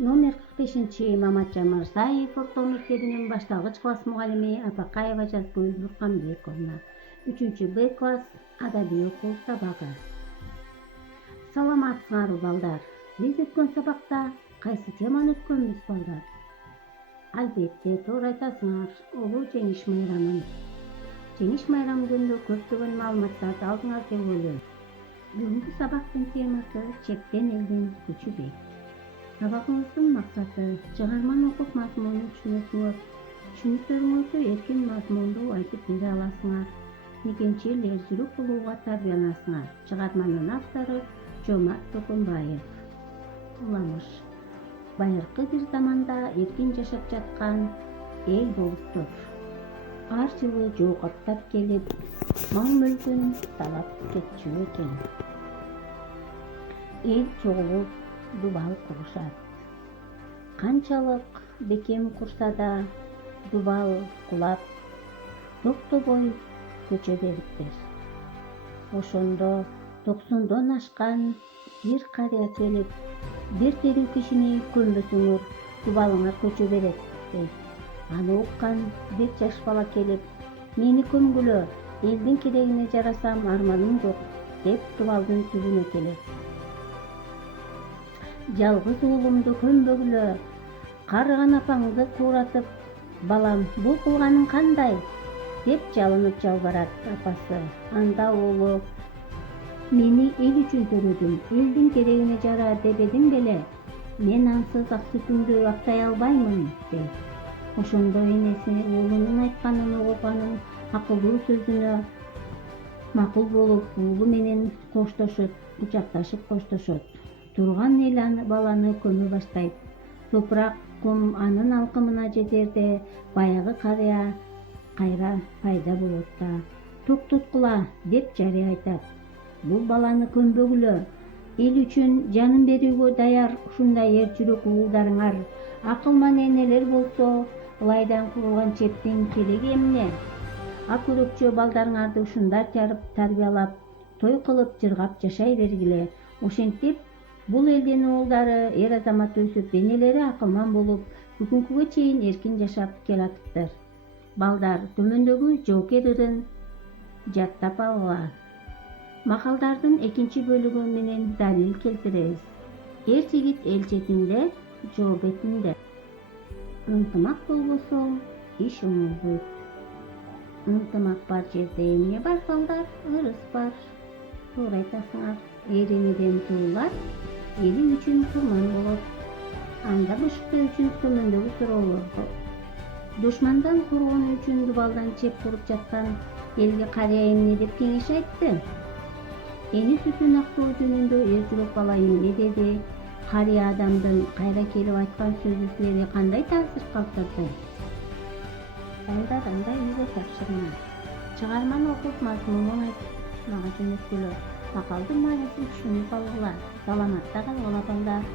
Номер 45 Маматжан Мырзаев орто мектебинин башталгыч класс мугалими Апакаева Жазгүл Нурканбековна. 3-Б класс адабий окуу сабагы. Саламатсыңарбы балдар? Биз өткөн сабакта кайсы теманы өткөнбүз балдар? Албетте, туура айтасыңар. Улуу жеңиш майрамын. Жеңиш майрамы жөнүндө көптөгөн маалыматтарды алдыңар деп ойлойм. Бүгүнкү сабактын темасы чектен элдин күчү бий. Сабагыңыздын максаты чыгарманы окуп мазмунун түшүнөсүңөр. Түшүнүктөрүңүздү эркин мазмундуу айтып бере аласыңар. Негенче эл эрзүүлүк кылууга тарбияланасыңар. Чыгарманын автору Жомарт Токонбаев. Уламыш: байыркы бир заманда эркин жашап жаткан эл болуптур. Ар жылы жоо каптап келип, мал-мүлкүн талап кетчү экен. Эл чогулуп дубал курушат. Канчалык бекем курса да дубал кулап, токтобой көчө бериптир. Ошондо 90дон ашкан бир карыя келип, бир тирүү кишини көмбөсөңөр дубалыңар көчө берет дейт. Аны уккан бир жаш бала келип, мени көмгүлө, элдин керегине жарасам арманым жок деп дубалдын түбүнө келет. Жалгыз уулумду көмбөгүлө, карыган апаңды кууратып, балам, бул кылганың кандай? Деп жалынып жалбарат апасы. Анда уулу: мени эл үчүн төрөдүм, элдин керегине жара дебедим беле? Мен ансыз ак сүтүңдү актай албаймын дейт. Ошондо энеси уулунун айтканын угуп, акылдуу сөзүнө макул болуп, уулу менен коштошот, кучакташып коштошот. Турган эл баланы көмө баштайт. Топурак, кум анын алкымына жетерде баягы карыя кайра пайда болот да: токтоткула деп жарыя айтат. Бул баланы көмбөгүлө, эл үчүн жанын берүүгө даяр ушундай эр жүрөк уулдарыңар, акылман энелер болсо, ылайдан курулган чептин кереги эмне? Ак өрөкчө балдарыңарды ушундай тарбиялап, той кылып, жыргап жашай бергиле. Ошентип бул элдин уулдары, эр азамат өсүп, энелери акылман болуп, бүгүнкүгө чейин эркин жашап келатыптыр. Балдар, төмөндөгү жоокер ырын жаттап алгыла. Макалдардын экинчи бөлүгү менен далил келтиребиз. Эр жигит эл четинде, жоо бетинде. Ынтымак болбосо иш оңолбойт. Ынтымак бар жерде эмне бар балдар? Ырыс бар. Туура айтасыңар. Эр энеден туулар, эли үчүн курман болот. Анда бышыктоо үчүн төмөндөгү суроолорго: душмандан коргонуу үчүн дубалдан чеп куруп жаткан элге карыя эмне деп кеңеш айтты? Эне сүтүн актоо жөнүндө эр жүрөк бала эмне деди? Карыя адамдын кайра келип айткан сөзү силерге кандай таасир калтырды? Балдар, андай үйгө тапшырма. Чыгарманы окуп, мазмунун айтып мага жөнөткүлө. Макалдын маанисин түшүнүп алгыла. Саламатта калгыла балдар.